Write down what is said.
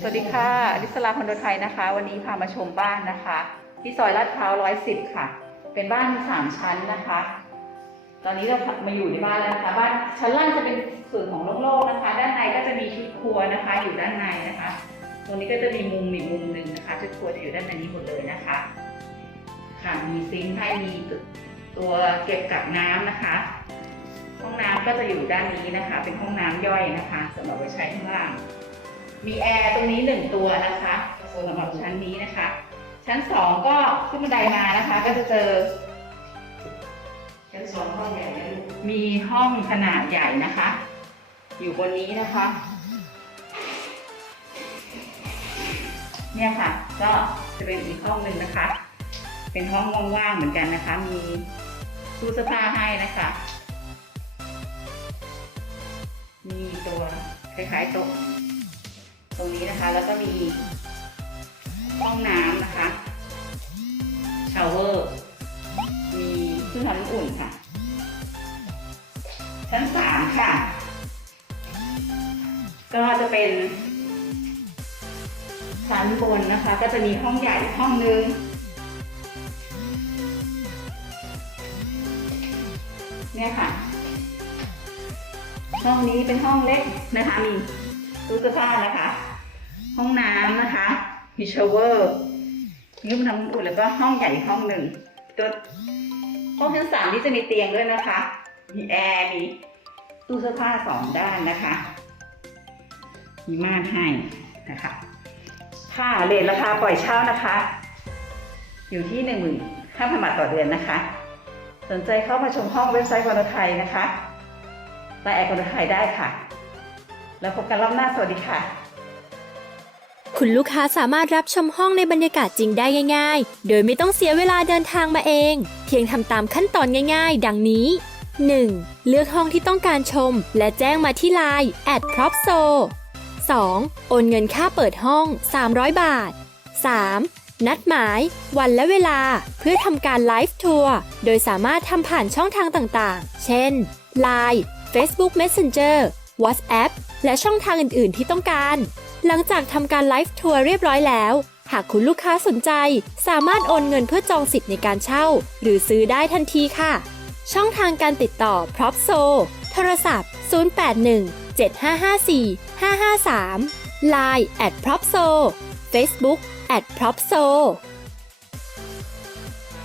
สวัสดีค่ะอลิสลาคอนโดไทยนะคะ วันนี้พามาชมบ้านนะคะ ที่ซอยลาดพร้าวร้อยสิบค่ะ เป็นบ้านสามชั้นนะคะ ตอนนี้เรามาอยู่ในบ้านแล้วนะคะ บ้านชั้นล่างจะเป็นส่วนของโล่งๆนะคะ ด้านในก็จะมีชุดครัวนะคะ อยู่ด้านในนะคะ ตรงนี้ก็จะมีมุมอีกมุมหนึ่งนะคะชุดครัวจะอยู่ด้านในนี้หมดเลยนะคะ ค่ะมีซิงค์ให้มีตัวเก็บกักน้ำนะคะ ห้องน้ำก็จะอยู่ด้านนี้นะคะ เป็นห้องน้ำย่อยนะคะสำหรับไว้ใช้ข้างล่าง มีแอร์ตรงนี้หนึ่งตัวนะคะสำหรับชั้นนี้นะคะ ชั้นสองก็ขึ้นบันไดมานะคะ ก็จะเจอ ชั้นสองห้องใหญ่นะลูกมีห้องขนาดใหญ่นะคะ อยู่บนนี้นะคะ เนี่ยค่ะ ก็จะเป็นอีกห้องหนึ่งนะคะ เป็นห้องว่างๆเหมือนกันนะคะ มีตู้เสื้อผ้าให้นะคะ มีตัวคล้ายๆโต๊ะ ตรงนี้นะคะ แล้วก็มีห้องน้ำนะคะชาวเวอร์มีเครื่องทำน้ำอุ่นค่ะ ชั้นสามค่ะ ก็จะเป็นชั้นบนนะคะ ก็จะมีห้องใหญ่ห้องนึงเนี่ยค่ะ ห้องนี้เป็นห้องเล็กนะคะมี ตู้เสื้อผ้านะคะ ห้องน้ำนะคะมีชาวเวอร์มีห้องน้ำอุ่นแล้วก็ห้องใหญ่ห้องหนึ่งตัวห้องชั้นสามที่จะมีเตียงด้วยนะคะ มีแอร์มีตู้เสื้อผ้าสองด้านนะคะ มีม่านให้นะคะค่าเรทราคาปล่อยเช่านะคะ อยู่ที่หนึ่งหมื่นห้าพันบาทต่อเดือนนะคะ สนใจเข้ามาชมห้องเว็บไซต์กรไทยนะคะไลน์แอดกรไทยได้ค่ะ แล้วพบกันรอบหน้าสวัสดีค่ะ คุณลูกค้าสามารถรับชมห้องในบรรยากาศจริงได้ง่าย ๆ โดยไม่ต้องเสียเวลาเดินทางมาเอง เพียงทำตามขั้นตอนง่าย ๆ ดังนี้ 1. เลือกห้องที่ต้องการชม และแจ้งมาที่ไลน์ at propso 2. โอนเงินค่าเปิดห้อง 300 บาท 3. นัดหมาย วันและเวลา เพื่อทำการไลฟ์ทัวร์ โดยสามารถทำผ่านช่องทางต่างๆ เช่น Line Facebook Messenger WhatsApp และช่องทางอื่น ๆ ที่ต้องการ หลังจากทำการไลฟ์ทัวร์เรียบร้อยแล้ว หากคุณลูกค้าสนใจ สามารถโอนเงินเพื่อจองสิทธิ์ในการเช่า หรือซื้อได้ทันทีค่ะ ช่องทางการติดต่อ p r o p s o โทรศัพท์ 081 7554 553 Line at p r o p s o Facebook at p r o p s o